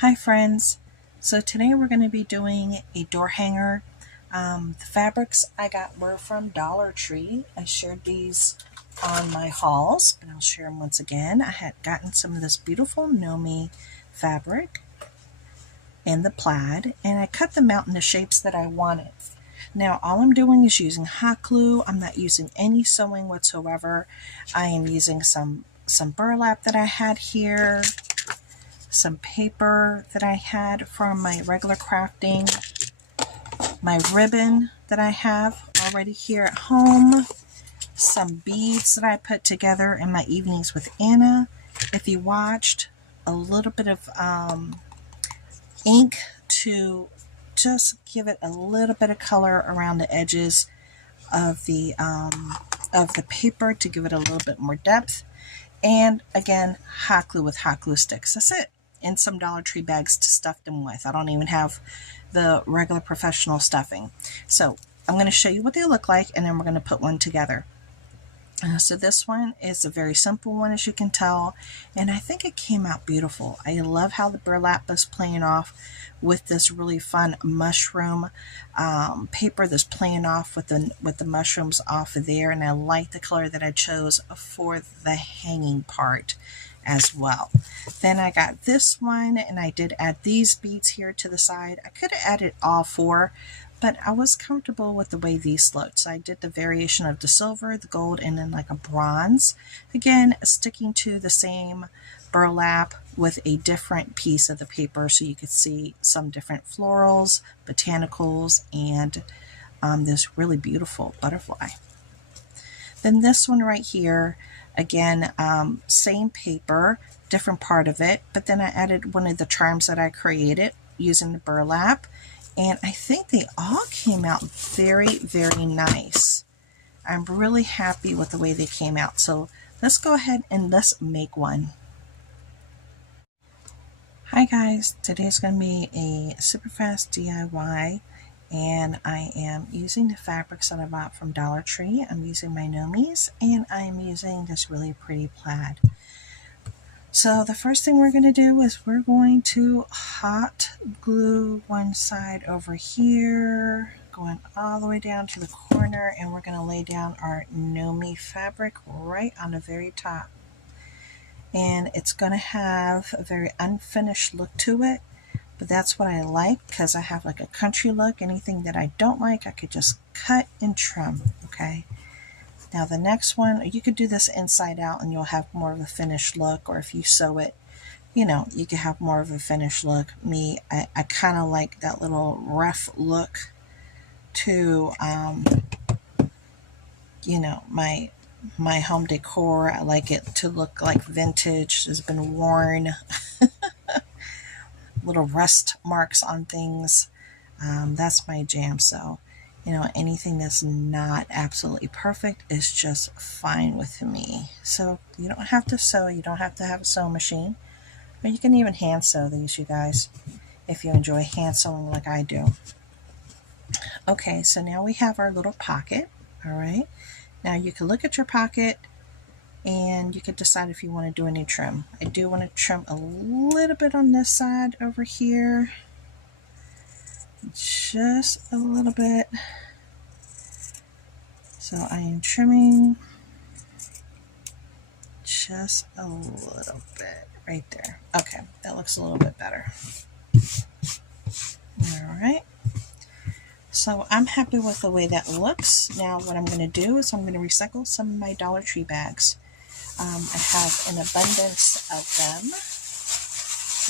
Hi friends, so today we're going to be doing a door hanger. The fabrics I got were from Dollar Tree. I shared these on my hauls, but I'll share them once again. I had gotten some of this beautiful Nomi fabric in the plaid, and I cut them out in the shapes that I wanted. Now all I'm doing is using hot glue. I'm not using any sewing whatsoever. I am using some burlap that I had here, some paper that I had from my regular crafting, my ribbon that I have already here at home, some beads that I put together in my evenings with Anna. If you watched, a little bit of ink to just give it a little bit of color around the edges of the paper to give it a little bit more depth. And again, hot glue with hot glue sticks. That's it. And some Dollar Tree bags to stuff them with. I don't even have the regular professional stuffing. So I'm going to show you what they look like, and then we're going to put one together. So this one is a very simple one, as you can tell, and I think it came out beautiful. I love how the burlap is playing off with this really fun mushroom paper that's playing off with the mushrooms off of there, and I like the color that I chose for the hanging part as well. Then I got this one, and I did add these beads here to the side. I could have added all four, but I was comfortable with the way these looked. So I did the variation of the silver, the gold, and then like a bronze. Again, sticking to the same burlap with a different piece of the paper so you could see some different florals, botanicals, and this really beautiful butterfly. Then this one right here, again, same paper, different part of it, but then I added one of the charms that I created using the burlap. And I think they all came out very, very nice. I'm really happy with the way they came out. So let's go ahead and let's make one. Hi guys, today's going to be a super fast DIY, and I am using the fabrics that I bought from Dollar Tree. I'm using my Nomis, and I'm using this really pretty plaid. So the first thing we're going to do is we're going to hot glue one side over here, going all the way down to the corner, and we're going to lay down our Nomi fabric right on the very top. And it's going to have a very unfinished look to it, but that's what I like because I have like a country look. Anything that I don't like, I could just cut and trim, okay? Now the next one, you could do this inside out and you'll have more of a finished look, or if you sew it, you know, you can have more of a finished look. I kind of like that little rough look to, you know, my home decor. I like it to look like vintage. It's been worn, little rust marks on things. That's my jam. So, you know, anything that's not absolutely perfect is just fine with me. So you don't have to sew. You don't have to have a sewing machine. But you can even hand sew these, you guys, if you enjoy hand sewing like I do. Okay, so now we have our little pocket. All right. Now you can look at your pocket and you can decide if you want to do any trim. I do want to trim a little bit on this side over here. Just a little bit. So I am trimming just a little bit right there. Okay, that looks a little bit better. All right. So I'm happy with the way that looks. Now what I'm going to do is I'm going to recycle some of my Dollar Tree bags. I have an abundance of them.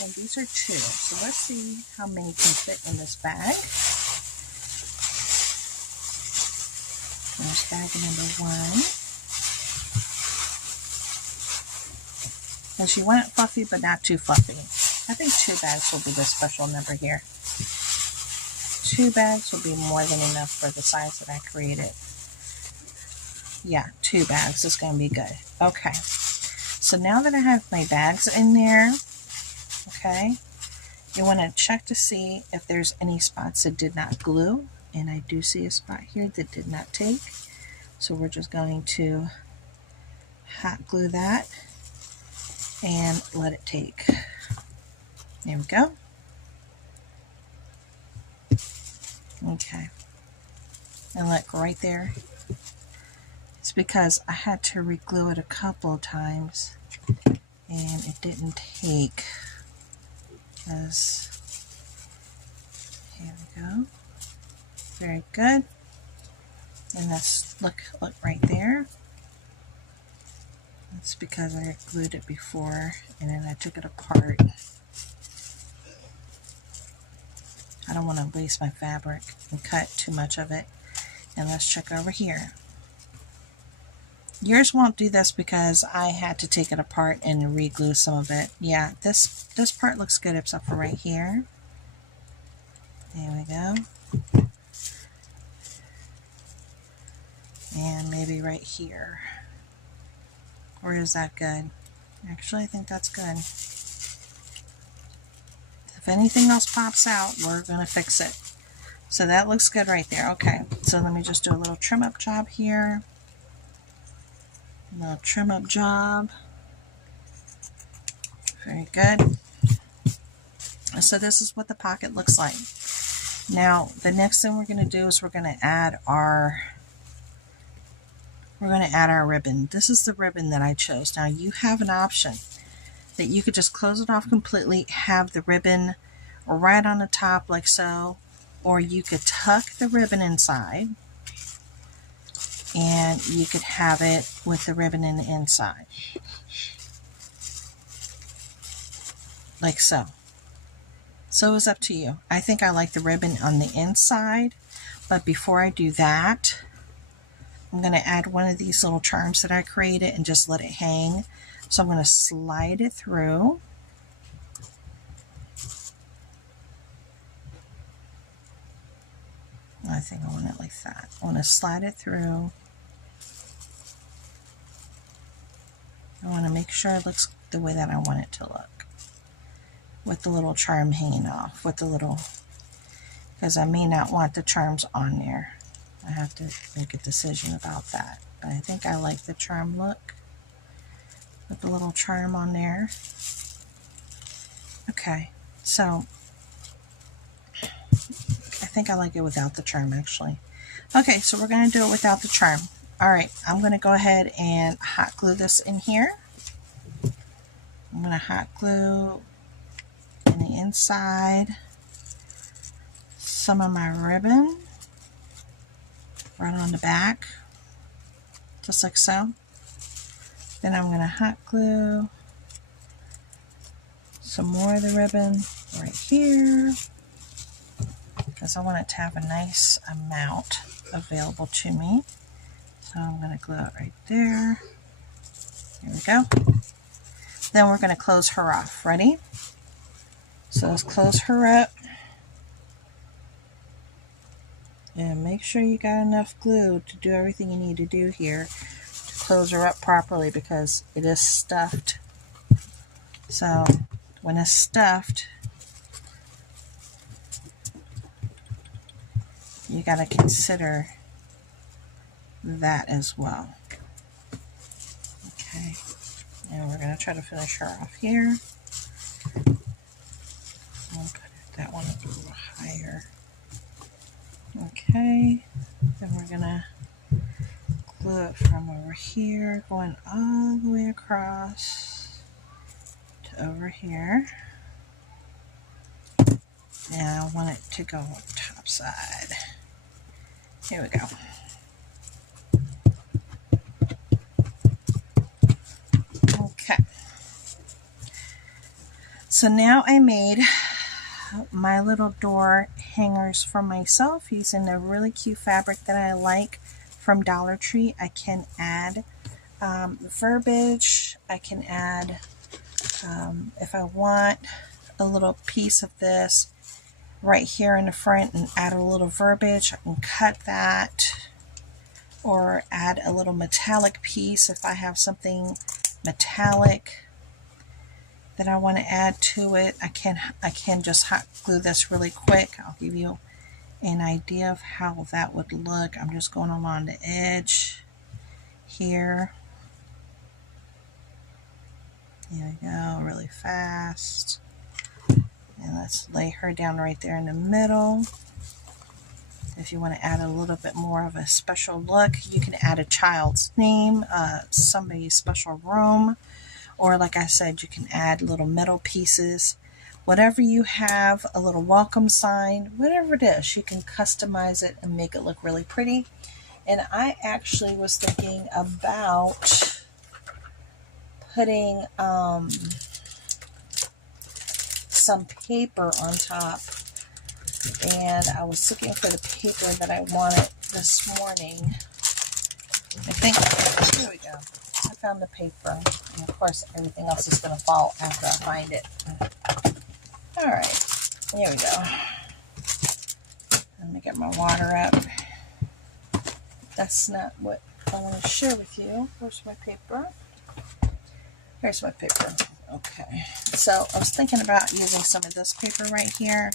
And these are 2. So let's see how many can fit in this bag. There's bag number 1. And she went fluffy, but not too fluffy. I think 2 bags will be the special number here. 2 bags will be more than enough for the size that I created. Yeah, 2 bags is going to be good. Okay. So now that I have my bags in there, okay, you want to check to see if there's any spots that did not glue. And I do see a spot here that did not take. So we're just going to hot glue that and let it take. There we go. Okay. And look right there. It's because I had to re-glue it a couple of times and it didn't take. Because here we go. Very good. And that's look right there. That's because I glued it before and then I took it apart. I don't want to waste my fabric and cut too much of it. And let's check over here. Yours won't do this because I had to take it apart and re-glue some of it. Yeah, this part looks good except for right here. There we go. And maybe right here. Or is that good? Actually, I think that's good. If anything else pops out, we're going to fix it. So that looks good right there. Okay, so let me just do a little trim up job here. A little trim up job. Very good. So this is what the pocket looks like. Now, the next thing we're going to do is we're going to add our ribbon. This is the ribbon that I chose. Now, you have an option that you could just close it off completely, have the ribbon right on the top like so, or you could tuck the ribbon inside and you could have it with the ribbon in the inside. Like so. So it's up to you. I think I like the ribbon on the inside, but before I do that, I'm going to add one of these little charms that I created and just let it hang. So I'm going to slide it through. I think I want it like that. I want to slide it through. I want to make sure it looks the way that I want it to look. With the little charm hanging off. With the little, because I may not want the charms on there. I have to make a decision about that. But I think I like the charm look. With the little charm on there. Okay, so I think I like it without the charm actually. Okay, so we're going to do it without the charm. Alright, I'm going to go ahead and hot glue this in here. I'm going to hot glue in the inside some of my ribbon right on the back, just like so. Then I'm going to hot glue some more of the ribbon right here because I want it to have a nice amount available to me. So I'm going to glue it right there. Here we go. Then we're going to close her off. Ready? So let's close her up. And make sure you got enough glue to do everything you need to do here to close her up properly because it is stuffed. So when it's stuffed, you got to consider that as well. Okay, and we're going to try to finish her off here. I'll put that one up a little higher. Okay, then we're going to glue it from over here, going all the way across to over here. And I want it to go on the top side. Here we go. Okay. So now I made my little door hangers for myself using a really cute fabric that I like from Dollar Tree. I can add verbiage. I can add, if I want, a little piece of this right here in the front and add a little verbiage. I can cut that or add a little metallic piece if I have something metallic that I want to add to it. I can just hot glue this really quick. I'll give you an idea of how that would look. I'm just going along the edge here. Here we go, really fast. Let's lay her down right there in the middle. If you want to add a little bit more of a special look, you can add a child's name, somebody's special room, or like I said, you can add little metal pieces. Whatever you have, a little welcome sign, whatever it is, you can customize it and make it look really pretty. And I actually was thinking about putting some paper on top, and I was looking for the paper that I wanted this morning. I think, here we go. I found the paper, and of course everything else is going to fall after I find it. Alright, here we go. Let me get my water up. That's not what I want to share with you. Where's my paper? Here's my paper. Okay, so I was thinking about using some of this paper right here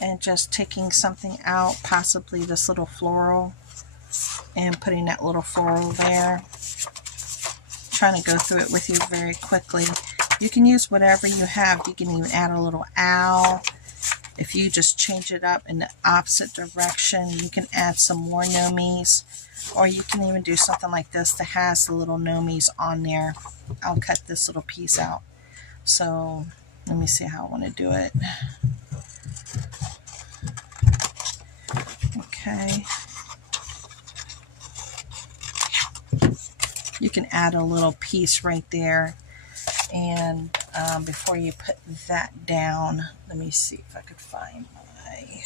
and just taking something out, possibly this little floral, and putting that little floral there. Trying to go through it with you very quickly. You can use whatever you have. You can even add a little owl. If you just change it up in the opposite direction, you can add some more nomies. Or you can even do something like this that has the little nomies on there. I'll cut this little piece out. So let me see how I want to do it. Okay. You can add a little piece right there. And before you put that down, let me see if I could find my...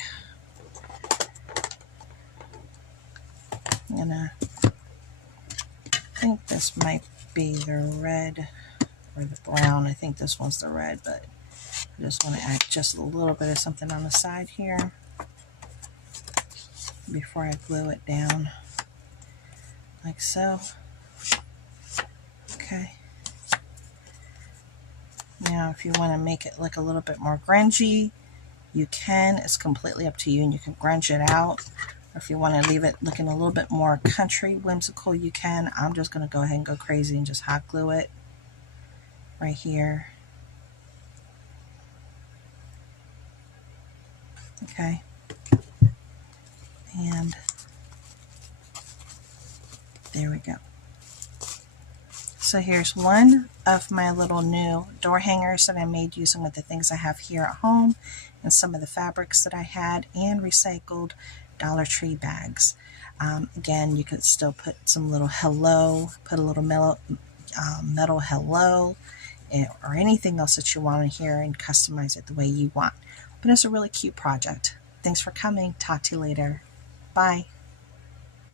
I think this might be the red or the brown. I think this one's the red, but I just want to add just a little bit of something on the side here before I glue it down, like so. Okay. Now, if you want to make it look a little bit more grungy, you can. It's completely up to you, and you can grunge it out. Or if you want to leave it looking a little bit more country, whimsical, you can. I'm just going to go ahead and go crazy and just hot glue it right here. Okay. And there we go. So here's one of my little new door hangers that I made using with the things I have here at home and some of the fabrics that I had and recycled Dollar Tree bags. Again, you could still put some little hello, put a little metal hello, or anything else that you want in here and customize it the way you want. But it's a really cute project. Thanks for coming. Talk to you later. Bye.